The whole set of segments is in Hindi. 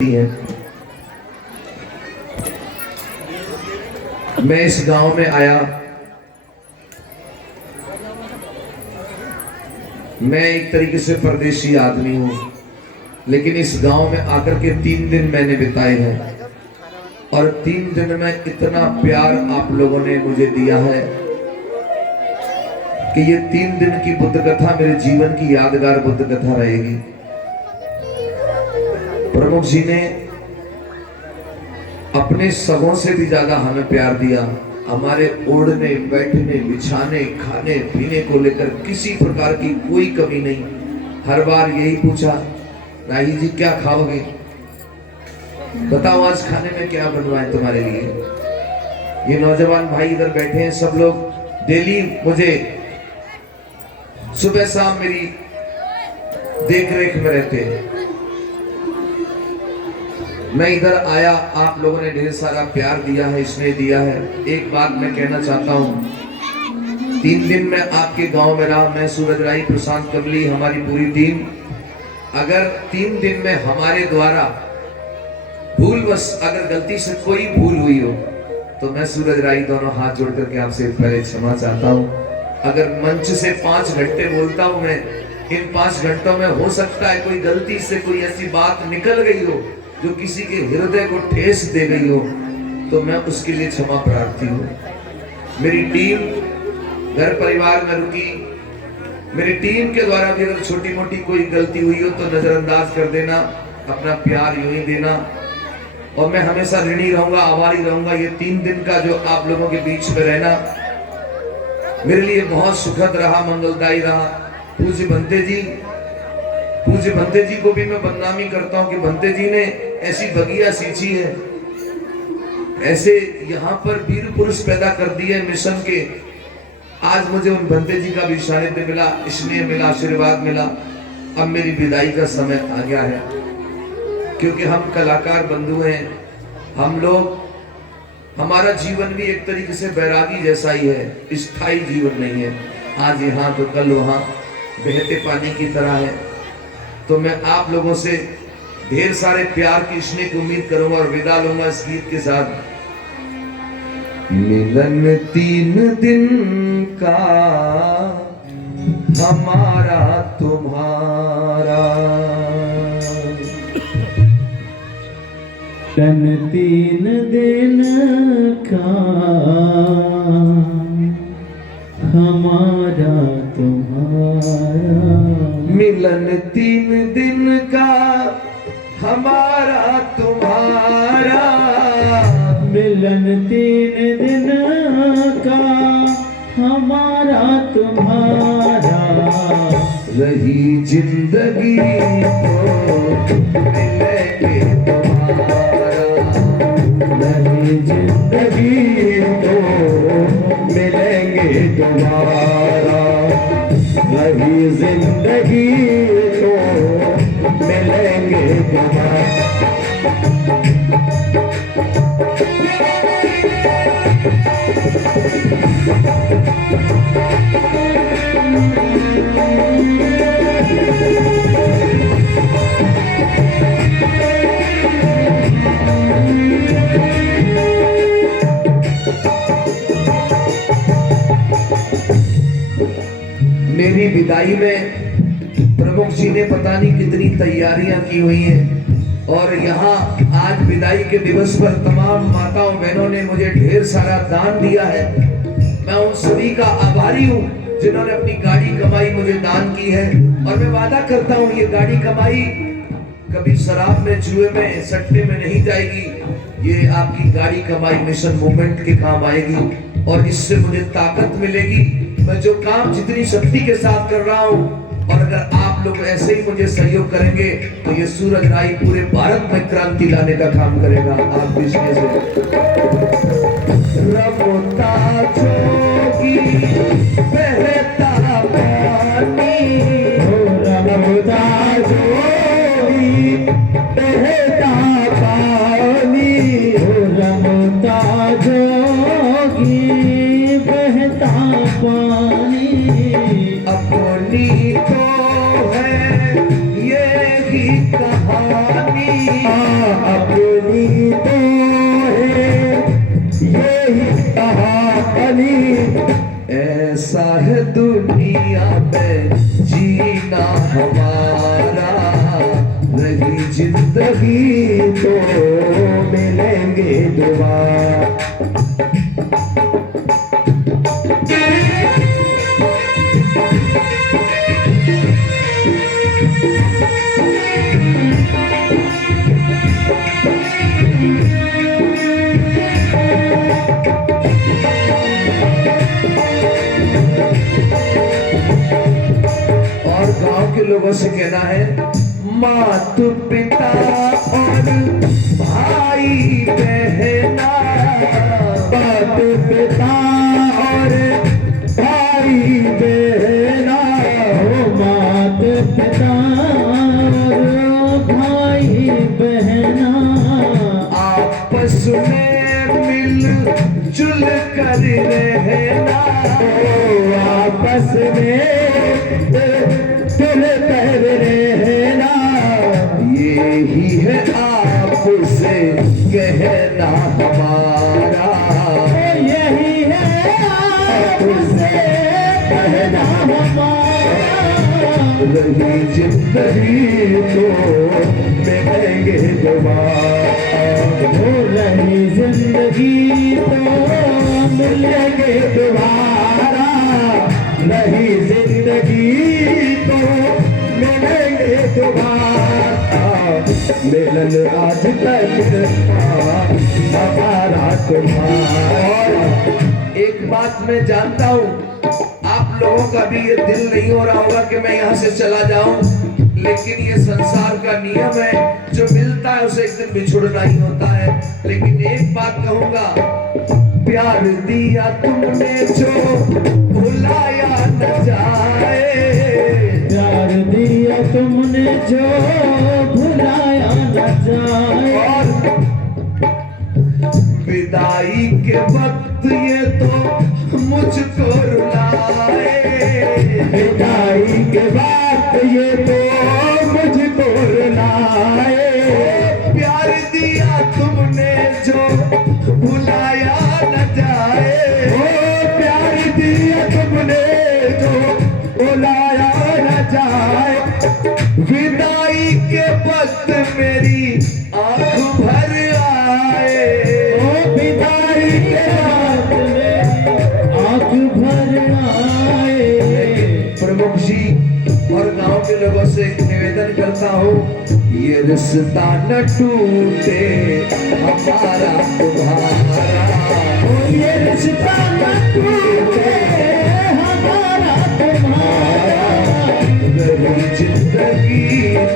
है। मैं इस गांव में आया, मैं एक तरीके से परदेशी आदमी हूं, लेकिन इस गांव में आकर के 3 दिन मैंने बिताए हैं और 3 दिन में इतना प्यार आप लोगों ने मुझे दिया है कि ये 3 दिन की बुद्ध कथा मेरे जीवन की यादगार बुद्ध कथा रहेगी। प्रमुख जी ने अपने सगों से भी ज्यादा हमें प्यार दिया। हमारे ओढ़ने, बैठने, बिछाने, खाने पीने को लेकर किसी प्रकार की कोई कमी नहीं। हर बार यही पूछा, राही जी क्या खाओगे, बताओ आज खाने में क्या बनवाएं तुम्हारे लिए। ये नौजवान भाई इधर बैठे हैं, सब लोग डेली मुझे सुबह शाम मेरी देख रेख में रहते हैं। मैं इधर आया, आप लोगों ने ढेर सारा प्यार दिया है, स्नेह दिया है। एक बात मैं कहना चाहता हूं, 3 दिन में आपके गांव में रहा, मैं सूरज राही, प्रशांत कमली, हमारी पूरी टीम। अगर 3 दिन में हमारे द्वारा भूलवश अगर गलती से कोई भूल हुई हो तो मैं सूरज राही दोनों हाथ जोड़ करके आपसे पहले क्षमा चाहता हूं। अगर मंच से 5 घंटे बोलता हूं मैं, इन 5 घंटों में हो सकता है कोई गलती से कोई ऐसी बात निकल गई हो जो किसी के हृदय को ठेस दे गई हो, तो मैं उसके लिए क्षमा प्रार्थी हूँ। मेरी टीम घर परिवार में रुकी, मेरी टीम के द्वारा भी अगर छोटी मोटी कोई गलती हुई हो तो नजरअंदाज कर देना, अपना प्यार यूं ही देना। और मैं हमेशा ऋणी रहूंगा, आभारी रहूंगा। ये 3 दिन का जो आप लोगों के बीच में रहना मेरे लिए बहुत सुखद रहा, मंगलदायी रहा। पूज्य भंते जी को भी मैं बदनामी करता हूं कि भंते जी ने ऐसी बगिया सींची है, ऐसे यहाँ पर वीर पुरुष पैदा कर दिए मिशन के। आज मुझे उन भंते जी का भी सानिध्य मिला, स्नेह मिला, आशीर्वाद मिला। अब मेरी विदाई का समय आ गया है, क्योंकि हम कलाकार बंधु हैं। हम लोग, हमारा जीवन भी एक तरीके से बैरागी जैसा ही है, स्थायी जीवन नहीं है। आज यहाँ तो कल वहाँ, बहते पानी की तरह है। तो मैं आप लोगों से ढेर सारे प्यार की स्नेह की उम्मीद करूंगा और विदा लूंगा इस गीत के साथ। मिलन 3 दिन का हमारा तुम्हारा, मिलन 3 दिन का हमारा तुम्हारा, मिलन 3 दिन का हमारा तुम्हारा, मिलन 3 दिन का हमारा तुम्हारा। रही जिंदगी तो मिलेंगे तुम्हारा, रही जिंदगी तो मिलेंगे तुम्हारा, रही जिंदगी तो मिलेंगे तुम्हारा। मेरी विदाई में प्रमुख जी ने पता नहीं कितनी तैयारियां की हुई हैं, और यहाँ आज विदाई के दिवस पर तमाम माताओं बहनों ने मुझे ढेर सारा दान दिया है। मैं उन सभी का आभारी हूँ जिन्होंने अपनी गाड़ी कमाई मुझे दान की है। और मैं वादा करता हूँ ये गाड़ी कमाई कभी शराब में, जुए में, सट्टे में नहीं जाएगी। ये आपकी गाड़ी कमाई मिशन मूवमेंट के काम आएगी और इससे मुझे ताकत मिलेगी। मैं जो काम जितनी शक्ति के साथ कर रहा हूँ, और अगर आप लोग ऐसे ही मुझे सहयोग करेंगे तो ये सूरज राही पूरे भारत में क्रांति लाने का काम करेगा। आप इसमें से रमता जोगी बहता पानी, रमता जोगी बहता पानी, रमता जोगी बहता पानी। अपनी तो है ये ही कहानी, दुनिया में जीना हमारा, रही जिंदगी तो मिलेंगे दोबारा। और गांव के लोगों से कहना है, मात पिता और भाई बहना, मात पिता और भाई बहना, हो मात पिता और भाई बहना, आपस में मिल जुल कर रहना, आपस में जुल कर रहना, यही है आपसे कहना हमारा, यही है आपसे कहना हमारा, रही जिंदगी तो मिलेंगे दोबारा, हो रही जिंदगी तो मिलेंगे दोबारा, रही जिंदगी तो मिलेंगे दोबारा, मिलन आज तक हमारा तुम्हारा। एक बात मैं जानता हूँ, आप लोगों का भी ये दिल नहीं हो रहा होगा कि मैं यहाँ से चला जाऊं, लेकिन ये संसार का नियम है, जो मिलता है उसे एक दिन बिछुड़ना ही होता है। लेकिन एक बात कहूंगा, प्यार दिया तुमने जो भुलाया न जाए, प्यार दिया तुमने जो भुलाया न जाए, और विदाई के वक्त ये तो मुझको रुलाए, विदाई के बाद ये तो मुझको रुलाए, प्यार दिया तुमने जो भुलाया न जाए, ओ प्यार दिया तुमने जो भुलाया न जाए, विदाई के वक्त मेरी आंख भर आए, ओ विदाई के बाद मेरी आंख भर आए। प्रमुख जी और गांव के लोगों से एक निवेदन करता हूँ, ये रिश्ता न टूटे हमारा तुम्हारा, ओ ये रिश्ता न टूटे हमारा तुम्हारा, रही जिंदगी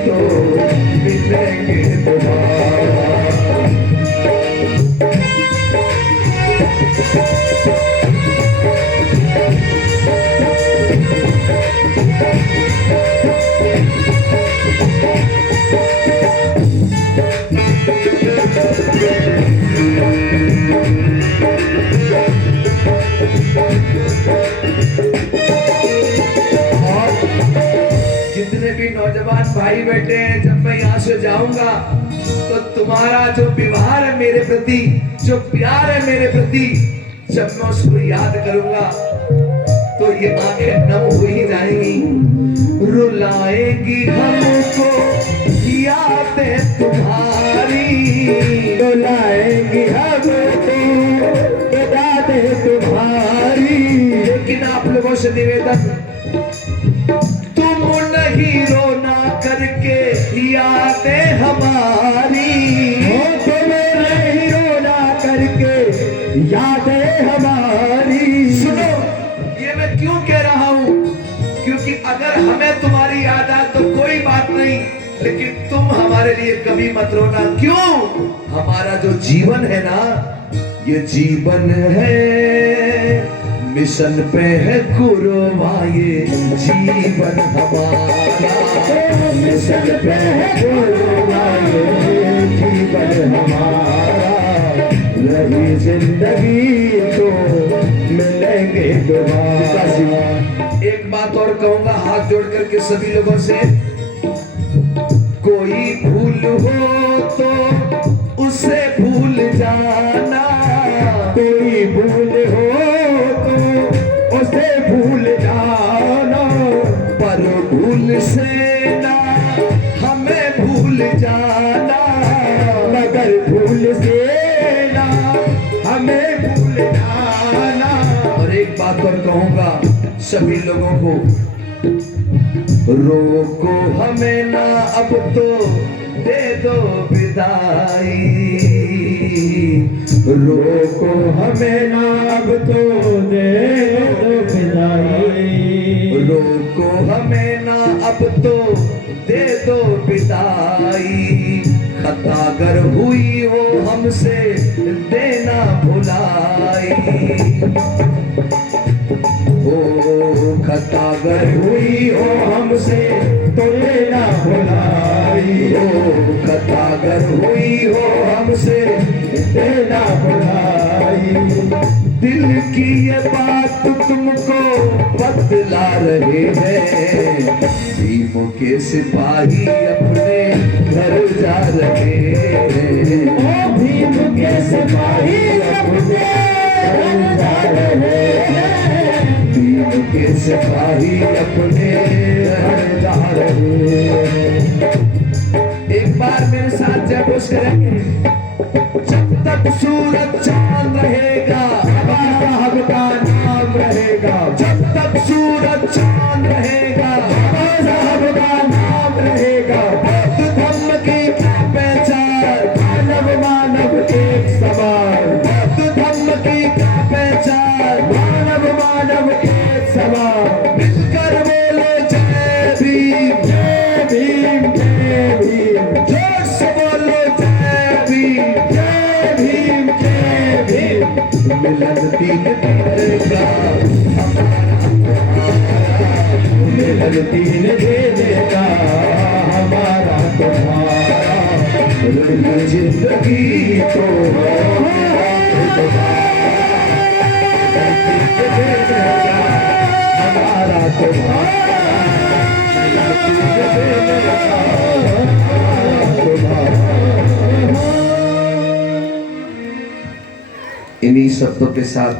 तो मिलेंगे दोबारा। जितने भी नौजवान भाई बैठे हैं, जब मैं यहाँ से जाऊंगा तो तुम्हारा जो व्यवहार है मेरे प्रति, जो प्यार है मेरे प्रति, जब मैं उसको याद करूंगा तो ये आंखें नम हो ही जाएंगी, रुलाएंगी हमको यादें तुम्हारी, रुलाएंगी हमको यादें तुम्हारी। लेकिन आप लोगों से निवेदन, तुम नहीं रोना करके यादें हमारी, हो तुम्हें नहीं रोना करके यादें हमारी। सुनो, ये मैं क्यों कह रहा हूँ, क्योंकि अगर हमें तुम्हारी याद आए तो कोई बात नहीं, लेकिन तुम हमारे लिए कभी मत रोना। क्यों? हमारा जो जीवन है ना, ये जीवन है मिशन पे है कुर्बानी, जीवन हमारा मिशन पे है कुर्बानी, जीवन हमारा, रही जिंदगी तो मिलेंगे दोबारा। एक बात और कहूंगा हाथ जोड़ करके सभी लोगों से, कोई भूल हो तो उसे भूल जाना, कोई भूल हो तो उसे भूल जाना, भूल से ना हमें भूल जाना। और एक बात और कहूंगा सभी लोगों को, रोको हमें ना अब तो दे दो विदाई, रोको हमें ना अब तो दे दो विदाई, रोको हमें ना अब तो दे दो विदाई, खता अगर हुई हो हमसे देना भुलाई, ओ खता अगर हुई हो हमसे तो लेना भुलाई, ओ खता अगर हुई हो हमसे देना भुलाई। दिल की ये बात तुमको बतला रहे हैं, भीम के सिपाही अपने घर जा रहे हैं, ओ भीम के सिपाही अपने घर जा रहे हैं, भीम के सिपाही अपने घर जा रहे हैं। एक बार मेरे साथ जयघोष करेंगे। जब तक सूरज चांद रहेगा बाबा साहब का नाम रहेगा, जब तक सूरज चांद रहेगा बाबा साहब का नाम रहेगा। बौद्ध धर्म की क्या पहचान, मानव मानव एक समान, बौद्ध धर्म की क्या पहचान, मानव मानव एक समान। मिलकर बोलो जय भीम, जय भीम जय भीम, जोर से बोलो जय भीम, जय भीम जय भीम। मिलन तीन दिन का मिलन तीन देने का हमारा तुम्हारा, जिंदगी तो हमारा तुम्हारा, इन्हीं शब्दों के साथ